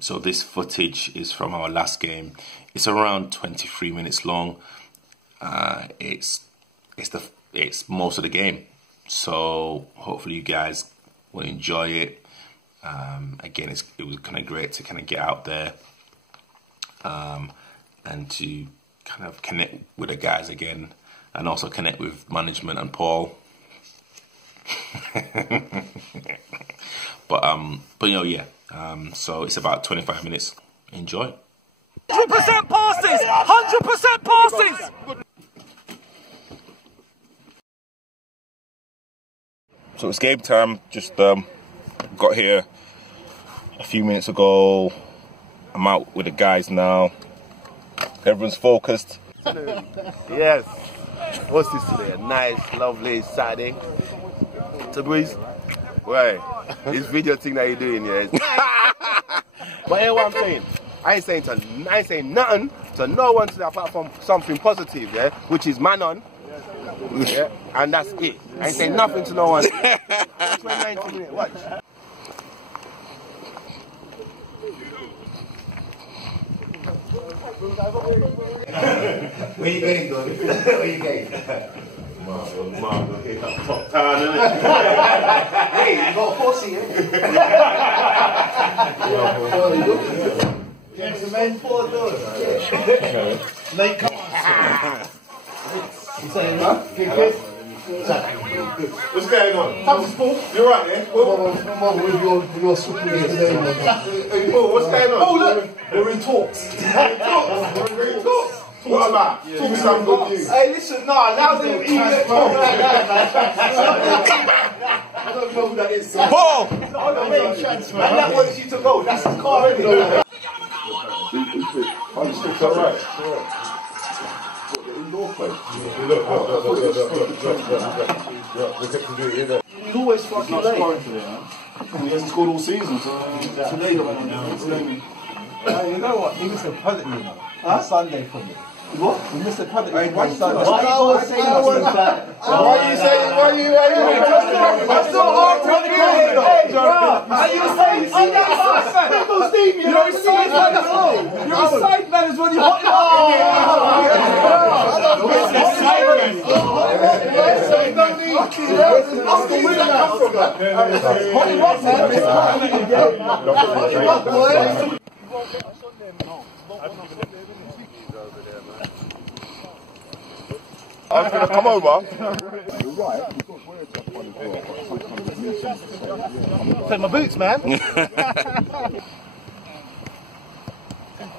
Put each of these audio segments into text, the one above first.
So this footage is from our last game. It's around 23 minutes long. It's most of the game. So hopefully you guys will enjoy it. Again, it was kind of great to kind of get out there and to kind of connect with the guys again, and also connect with management and Paul. but you know, yeah. So it's about 25 minutes. Enjoy. 100% passes! 100% passes! So it's game time. Just got here a few minutes ago. I'm out with the guys now. Everyone's focused. Yes. What's this today? A nice, lovely Saturday. To breeze. Right. This video thing that you're doing, yeah. But hear what I'm saying? I ain't saying nothing to no one today apart from something positive, yeah, which is man on. Yeah, and that's it. I ain't saying nothing to no one. 90 minutes, watch. Where you going, Don? Where you going? Mark, hit that top town, innit? Hey, you got a pussy, eh? Yes, the main $4. Late come on. You saying that? Good kid? What's going on? How's Paul? You're right, yeah? With your switching Hey, Paul, what's going on? Oh, look! We're in talks. We're in talks. What about? Talk some good news. Hey, listen, no, allow them to eat it. I don't know who that is. Paul! It's not on the main chance, man. And that wants you to go. That's his car, isn't it? It's all right. What, the indoor play? Look. He's always fucking late. He hasn't scored all season, so today you know what? He missed a penalty on Sunday for me. What? He missed a penalty on Sunday. Why are you saying that? Why are you saying? That's not hard to do. Hey, bro. Are you saying? You're a side man. You're a side man as well. You want I was going to come over. You're right. Take my boots, man.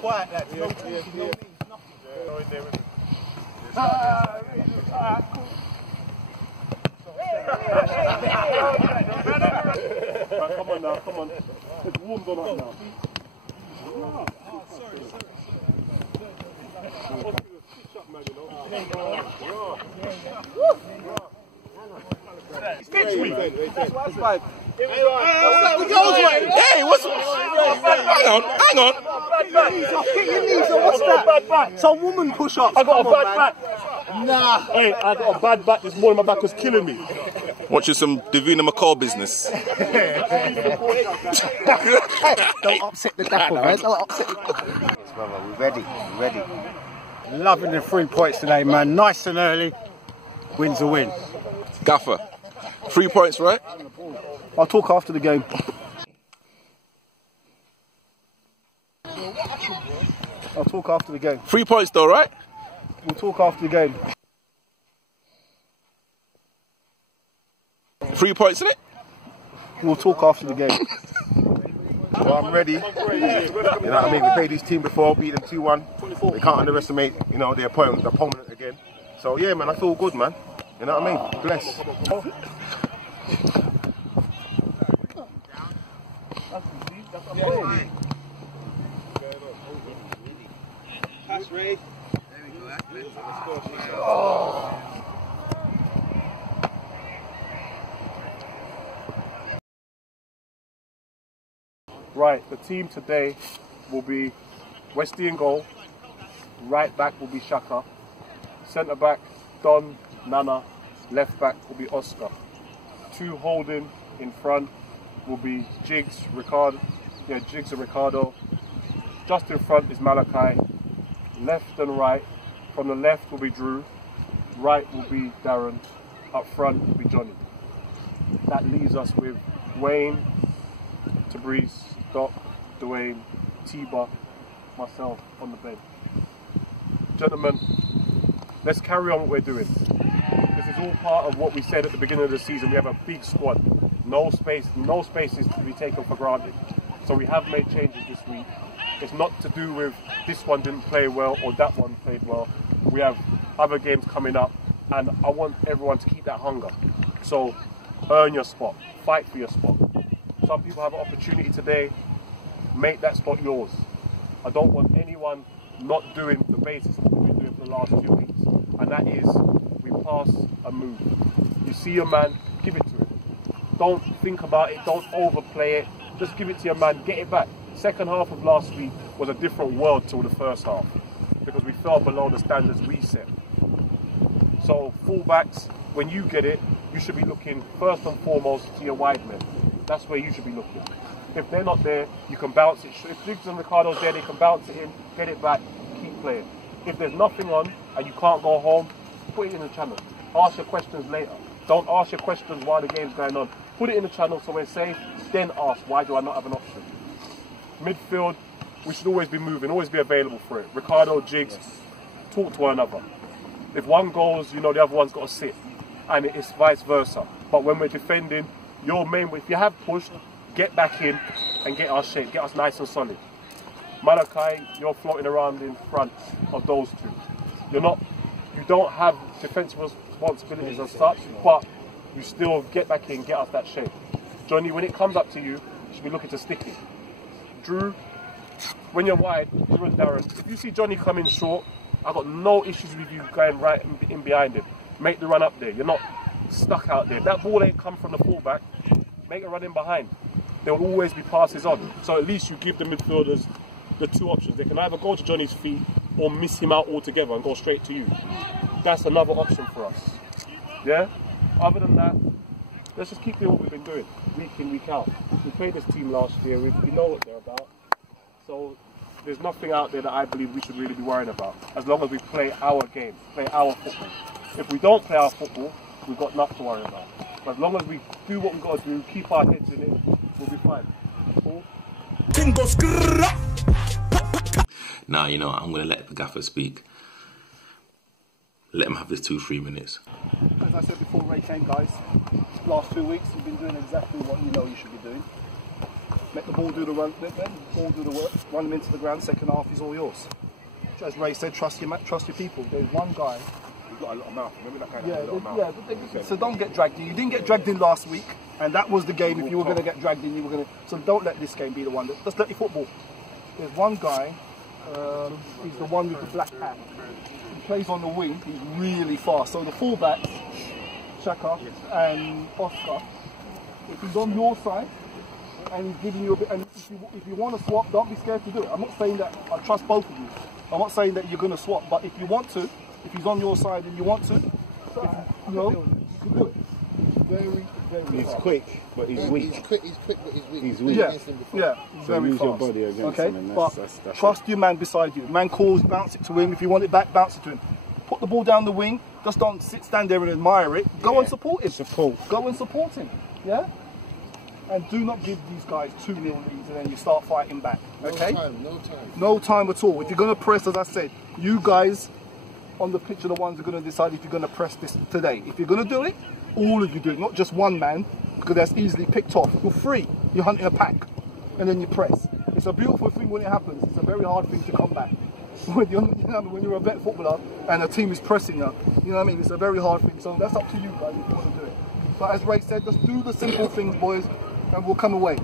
Quiet, that. No means nothing. Come on now, come on. It's warmed on us now. Sorry. Stitch me. That's what I was Hey, what's... Hang on. Hit your knees, or what's that? Some woman push up. I got a bad back. Nah. Hey, I got a bad back this morning. My back was killing me. Watching some Davina McCall business. Don't upset the dapper, man. Don't upset the dapper. Yes, brother, we're ready. Loving the 3 points today, man. Nice and early. Win's a win. Gaffer. 3 points, right? I'll talk after the game. I'll talk after the game. 3 points though, right? We'll talk after the game. 3 points, innit? We'll talk after the game. Well, I'm ready. You know what I mean? We played this team before, beat them 2-1. We can't underestimate, you know, the opponent again. So yeah, man, I feel good, man. You know what I mean? Bless. Pass, Ray. Right, the team today will be Westy in goal, right back will be Shaka, centre back Don, Nana, left back will be Oscar. 2 holding in front will be Jigs, Ricard, yeah, Jigs and Ricardo. Just in front is Malachi. Left and right. From the left will be Drew. Right will be Darren. Up front will be Johnny. That leaves us with Wayne, Tabriz, Doc, Dwayne, T-Bar, myself on the bench. Gentlemen, let's carry on what we're doing. This is all part of what we said at the beginning of the season. We have a big squad. No spaces to be taken for granted. So we have made changes this week. It's not to do with this one didn't play well or that one played well. We have other games coming up, and I want everyone to keep that hunger. So earn your spot, fight for your spot. Some people have an opportunity today, make that spot yours. I don't want anyone not doing the basis of what we've been doing for the last 2 weeks, and that is we pass and move. You see your man, give it to him. Don't think about it, don't overplay it, just give it to your man, get it back. Second half of last week was a different world to the first half because we fell below the standards we set. So fullbacks, when you get it, you should be looking first and foremost to your wide men. That's where you should be looking. If they're not there, you can bounce it. If Jigs and Ricardo's there, they can bounce it in, get it back, keep playing. If there's nothing on and you can't go home, put it in the channel. Ask your questions later. Don't ask your questions while the game's going on. Put it in the channel so we're safe, then ask, why do I not have an option? Midfield, we should always be moving, always be available for it. Ricardo, Jigs, talk to one another. If one goes, you know the other one's got to sit. And it's vice versa. But when we're defending, your main, if you have pushed, get back in and get our shape, get us nice and solid. Malachi, you're floating around in front of those two. You don't have defensive responsibilities as such, but you still get back in, get us that shape. Johnny, when it comes up to you, you should be looking to stick it. Drew, when you're wide, Drew and Darren, if you see Johnny coming short, I've got no issues with you going right in behind him. Make the run up there. You're not stuck out there. If that ball ain't come from the fullback, make a run in behind. There will always be passes on. So at least you give the midfielders the two options. They can either go to Johnny's feet or miss him out altogether and go straight to you. That's another option for us. Yeah? Other than that, let's just keep doing what we've been doing, week in, week out. We played this team last year, we know what they're about. So there's nothing out there that I believe we should really be worrying about, as long as we play our game, play our football. If we don't play our football, we've got nothing to worry about. But as long as we do what we've got to do, keep our heads in it, we'll be fine. Cool? Now, you know, I'm going to let the gaffer speak. Let him have his 2-3 minutes. As I said before Ray came, guys, last 2 weeks you've been doing exactly what you know you should be doing. Let the ball do the run, let the ball do the work, run them into the ground, second half is all yours. As Ray said, trust your people. There's one guy. He's got a lot of mouth. Remember that kind of mouth? So don't get dragged in. You didn't get dragged in last week, and that was the game. If you were going to get dragged in, you were going to. So don't let this game be the one. Just let your football. There's one guy. He's the one with the black hat. He plays on the wing. He's really fast. So the fullbacks, Shaka and Oscar, if he's on your side and he's giving you a bit, and if you want to swap, don't be scared to do it. I'm not saying that I trust both of you. I'm not saying that you're going to swap, but if you want to, if he's on your side and you want to, you can do it. Very, very He's fast. quick, but he's weak. He's quick, but he's weak. He's weak. Yeah, So very use fast. your body against him, and but that's trust your man beside you. Man calls, bounce it to him. If you want it back, bounce it to him. Put the ball down the wing. Just don't stand there and admire it. Go and support him. Go and support him. Yeah. And do not give these guys 2-0 leads and then you start fighting back. Okay? No time at all. If you're going to press, as I said, you guys on the pitch are the ones who are going to decide if you're going to press this today. If you're going to do it, all of you do it, not just one man, because that's easily picked off. You're free. You're hunting a pack, and then you press. It's a beautiful thing when it happens. It's a very hard thing to come back. When you're a vet footballer and a team is pressing you, you know what I mean? It's a very hard thing. So that's up to you guys if you want to do it. But as Ray said, just do the simple things, boys, and we'll come away.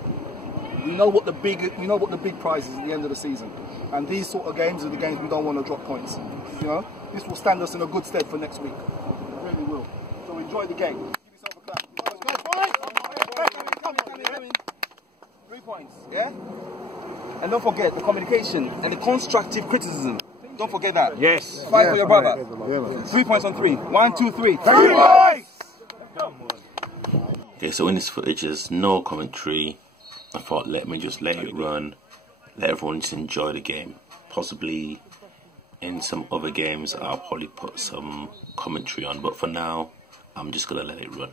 We know what the big prize is at the end of the season, and these sort of games are the games we don't want to drop points. You know, this will stand us in a good stead for next week. It really will. So enjoy the game. Give yourself a clap. Let's go, 3 points, yeah? And don't forget the communication and the constructive criticism. Don't forget that. Yes. Fight for your brother. 3 points on 3. 1, 2, 3. 3 points! Okay, so in this footage, there's no commentary. I thought, let me just let it run, let everyone just enjoy the game. Possibly in some other games I'll probably put some commentary on, but for now I'm just gonna let it run.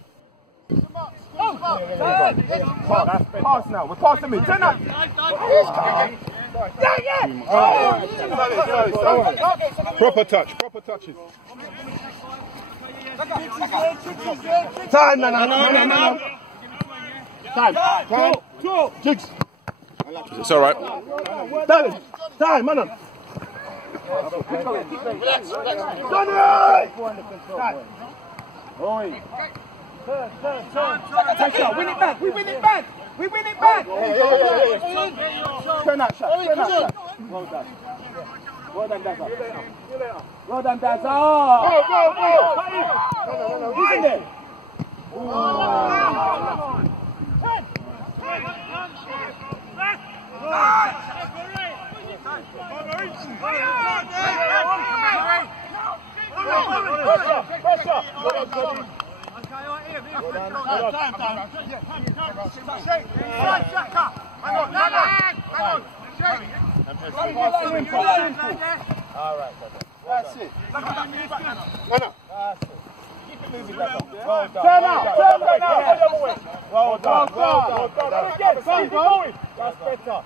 Pass now, we're passing me. Turn up. Proper touch, proper touches. Time, man. Time. Jigs. It's alright. Time, man. Relax. Turn. Win it back. We win it back. Turn that shot. Well done. Well done, Dazza. Go. Who's in there? That's it. Keep it moving, well done. Turn out. Well done. Keep going. That's better.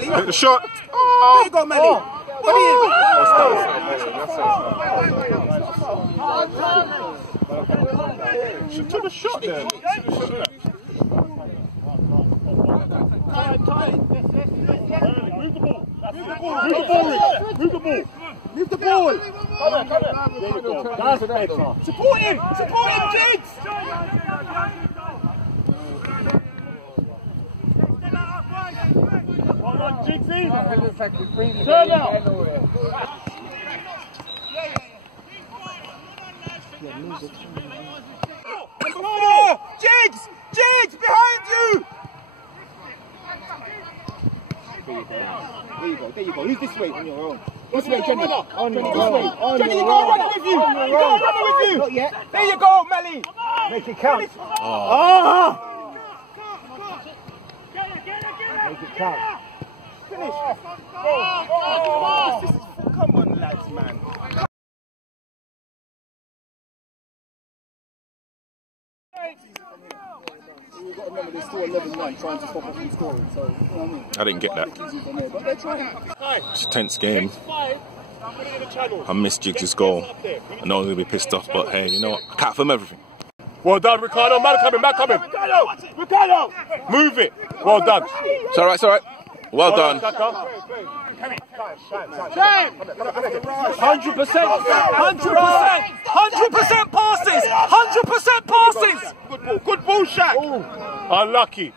Hit the shot. There you go, Melly. What are you? She took a shot there. Move the ball. That's better. Support him, Jigs. Hold on, Jigsy. Turn out. Jigs, behind you. There you go. Who's this way on your own? This way, Jenny. Jenny, you got a runner with you. Not yet. There you go, Melly. Make it count. Make it count. Finish. Come on, lads, man. You've got to remember there's still 11 men trying to stop us from scoring, so, you know what I mean? I didn't get that. But they're trying. It's a tense game. I missed Jigs' goal. I know I'm going to be pissed off, but hey, you know what? I can't film everything. Well done, Ricardo. Man coming. Ricardo! Move it. Well done. It's alright. Well done. 100% passes. Good ball, Shaq. Unlucky.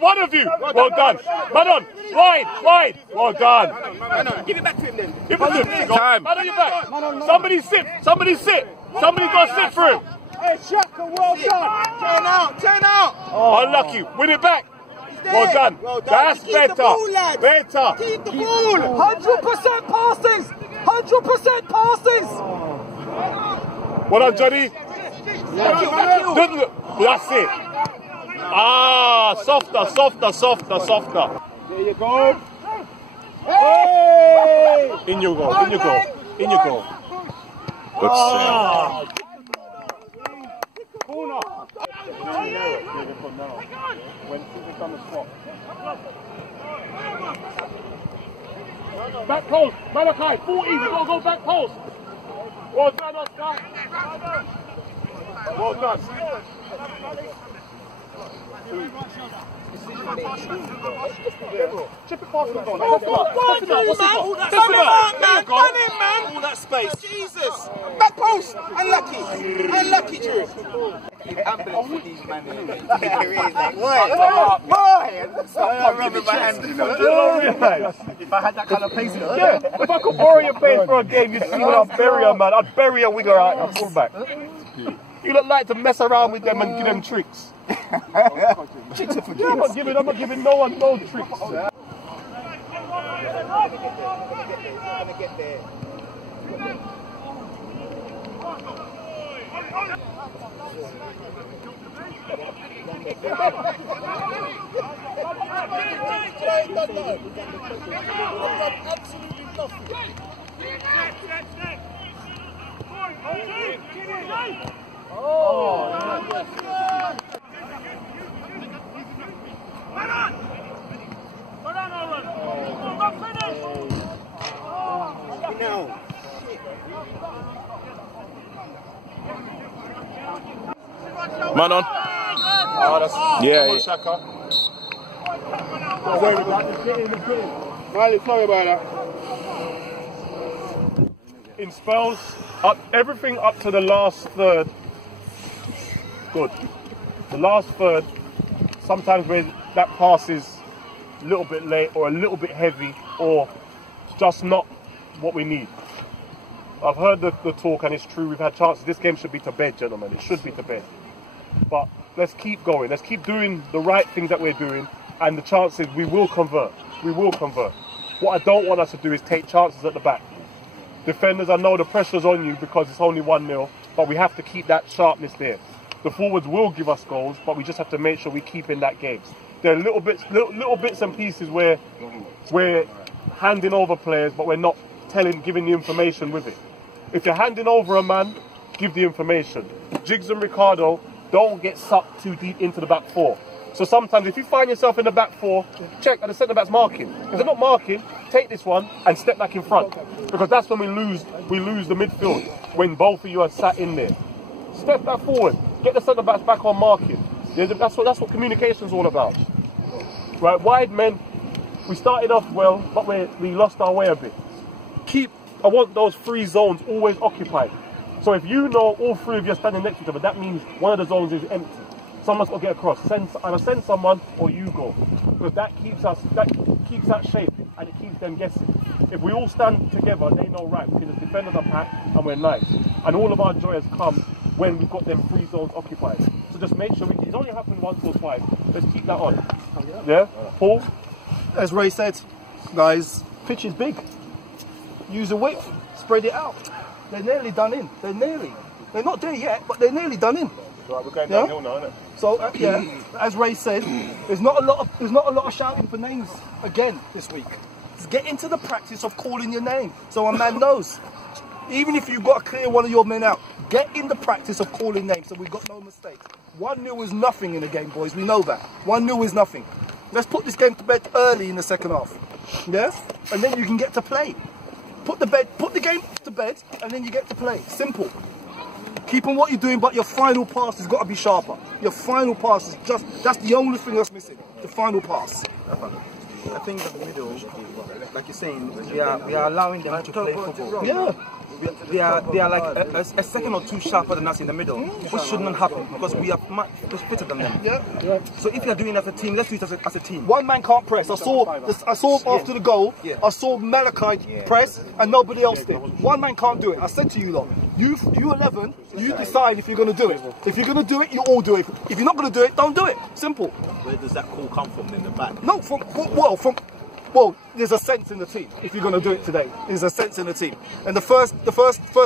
One of you. Well done. Manon, wide. Well done. Give it back to him then. Give it to him. Time. Manon, you're back. Somebody sit. Somebody got to sit for him. Hey, Shaka, well done. Turn out. Unlucky. Win it back. Well done. That's better. Better. Keep the ball. 100% passes. 100% passes. Well done, Johnny. That's it. Softer. There you go. Hey! In your goal. Good save. Corner. Back post. Malachi, 40. You got to go back post. Well done, Oscar. Well done. Chip it past the goal. Run in, man. All that space. Jesus. Back post. Unlucky, Drew. fucking ambulance for these man. If I had that kind of pace, yeah. If I could borrow your pace for a game, you'd see when I'd bury a man. I'd bury a winger out and full back. You don't like to mess around with them and give them tricks. Tricks are for Yeah, I'm not giving no one no tricks. Man on. Yeah. Sorry about that. In spells, everything up to the last third. Good. The last third, sometimes when that pass is a little bit late or a little bit heavy or just not what we need. I've heard the talk and it's true, we've had chances. This game should be to bed, gentlemen. It should be to bed. But let's keep going. Let's keep doing the right things that we're doing and the chances we will convert. We will convert. What I don't want us to do is take chances at the back. Defenders, I know the pressure's on you because it's only 1-0, but we have to keep that sharpness there. The forwards will give us goals, but we just have to make sure we keep in that game. There are little bits and pieces where we're handing over players, but we're not giving the information with it. If you're handing over a man, give the information. Jiggs and Ricardo don't get sucked too deep into the back four. So sometimes if you find yourself in the back four, check that the centre back's marking. If they're not marking, take this one and step back in front. Because that's when we lose the midfield, when both of you are sat in there. Step back forward, get the centre backs back on marking. That's what communication's all about. Right, wide men, we started off well, but we lost our way a bit. I want those 3 zones always occupied. So if you know all 3 of you are standing next to each other, that means one of the zones is empty. Someone's got to get across. Either send someone or you go. Because that keeps that shape and it keeps them guessing. If we all stand together, they know right, because the defenders are packed and we're nice. And all of our joy has come when we've got them 3 zones occupied. So just make sure it's only happened once or twice. Let's keep that on. Yeah? Paul? As Ray said, guys, pitch is big. Use the width, spread it out. They're nearly done in. They're not there yet, but they're nearly done in. Right, we're going downhill now, isn't it? So as Ray said, there's not a lot of shouting for names again this week. Just get into the practice of calling your name, so a man knows. Even if you've got to clear one of your men out, get in the practice of calling names, so we've got no mistakes. 1-0 is nothing in the game, boys. We know that. 1-0 is nothing. Let's put this game to bed early in the second half. Yeah, and then you can get to play. Put the game to bed, and then you get to play. Simple. Keep on what you're doing, but your final pass has got to be sharper. Your final pass is that's the only thing that's missing. The final pass. I think in the middle, like you're saying, we are allowing them to play football. Yeah. They are like a second or 2 sharper than us in the middle, which should not happen because we are much fitter than them. Yeah. So if you're doing it as a team, let's do it as a team. One man can't press. I saw after the goal, I saw Malachi press and nobody else did. One man can't do it. I said to you lot, you 11, you decide if you're going to do it. If you're going to do it, you all do it. If you're not going to do it, don't do it. Simple. Where does that call come from in the back? No, well, there's a sense in the team. If you're going to do it today, there's a sense in the team. And the first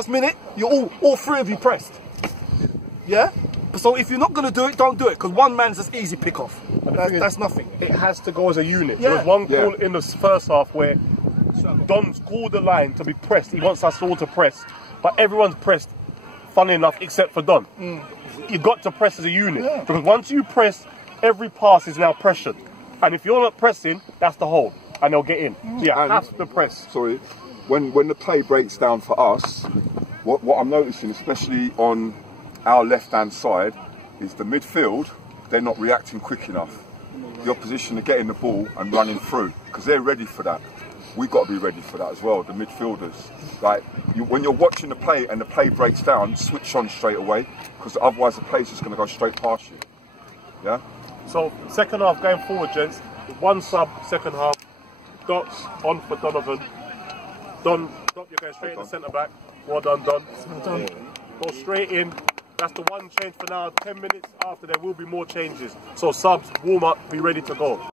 minute, you're all 3 of you pressed. Yeah. So if you're not going to do it, don't do it. Because one man's just easy pick off. That's nothing. It has to go as a unit. Yeah. There was one call in the first half where Don's called the line to be pressed. He wants us all to press, but everyone's pressed. Funny enough, except for Don. You've got to press as a unit because once you press, every pass is now pressured. And if you're not pressing, that's the hold. And they'll get in. So you have to press. Sorry, when the play breaks down for us, what I'm noticing, especially on our left-hand side, is the midfield, they're not reacting quick enough. The opposition are getting the ball and running through, because they're ready for that. we got to be ready for that as well, the midfielders. Like, when you're watching the play and the play breaks down, switch on straight away, because otherwise the play's just going to go straight past you. Yeah? So, second half going forward, gents. One sub, second half. Dots on for Donovan. Dot, you're going straight in the centre back. Well done, Don. Go straight in. That's the one change for now. 10 minutes after, there will be more changes. So, subs, warm up, be ready to go.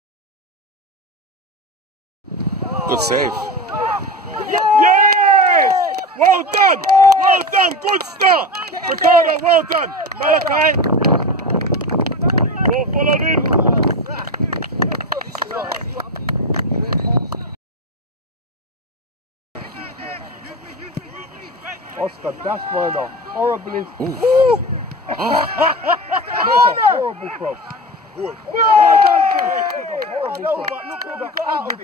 Good save. Yes! Well done! Well done! Good start! Ricardo, well done! Malachi! Ball followed in. Oscar, that's one of the horrible... Ooh! That's a horrible cross. Well done, no, but look what we got out of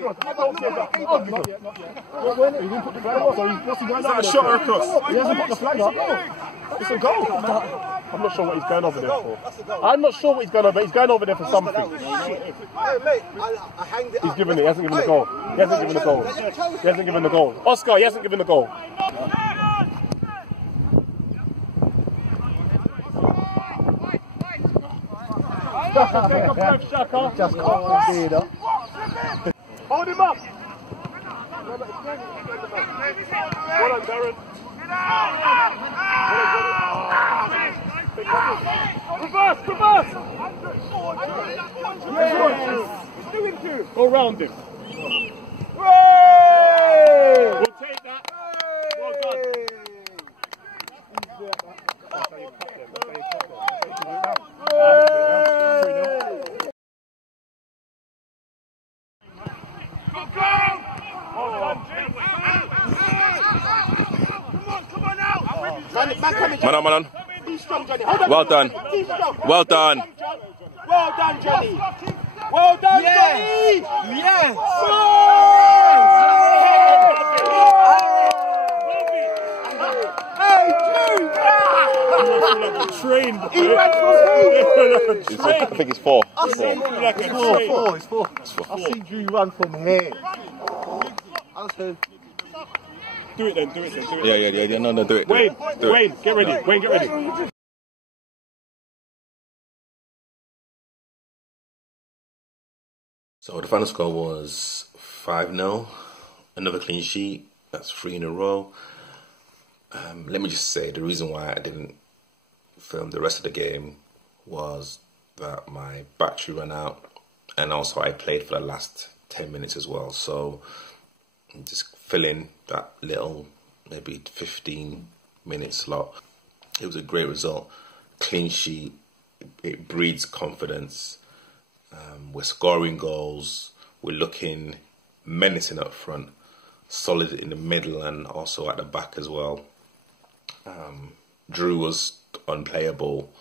it. He didn't put the flag up, so what's he going on? Is that a shot or a cross? He hasn't put the flag up. It's a goal. I'm not sure what he's going over there for. I'm not sure what he's going over. He's going over there for something. Hey, mate, I hanged it up. He's given it. He hasn't given the goal. He hasn't given the goal. He hasn't given the goal. Oscar, he hasn't given the goal. Take a breath, Shaka. Just can't see it up. Hold him up. Well done, Darren. Reverse! Yes! Go round him. We'll take that. Well done. Man on. Well done. Well done. Well done, Johnny. Well done, Johnny. Yes. Trained. I think it's 4. It's four. I see Drew run from here. Do it then. Yeah. No, do it. Wayne, get ready. Wayne, get ready. So the final score was 5-0. Another clean sheet. That's 3 in a row. Let me just say the reason why I didn't film the rest of the game was that my battery ran out, and also I played for the last 10 minutes as well. So just fill in that little maybe 15-minute slot. It was a great result. Clean sheet. It breeds confidence. We're scoring goals. We're looking menacing up front, solid in the middle and also at the back as well. Drew was unplayable.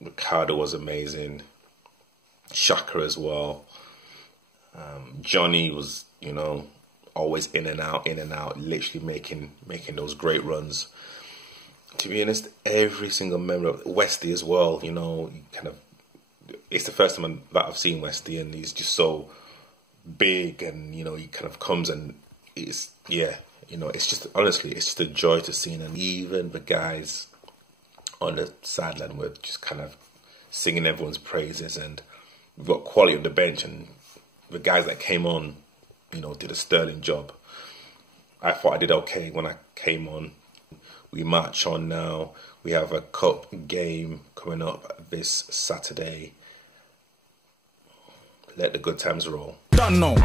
Ricardo was amazing. Shaka as well. Johnny was, always in and out, literally making those great runs. To be honest, every single member of Westy as well, it's the first time that I've seen Westy, and he's just so big, and he kind of comes and it's just honestly, it's just a joy to see. And even the guys on the sideline were just kind of singing everyone's praises, and we've got quality on the bench, and the guys that came on, did a sterling job. I thought I did okay when I came on. We march on now. We have a cup game coming up this Saturday. Let the good times roll. Don't know.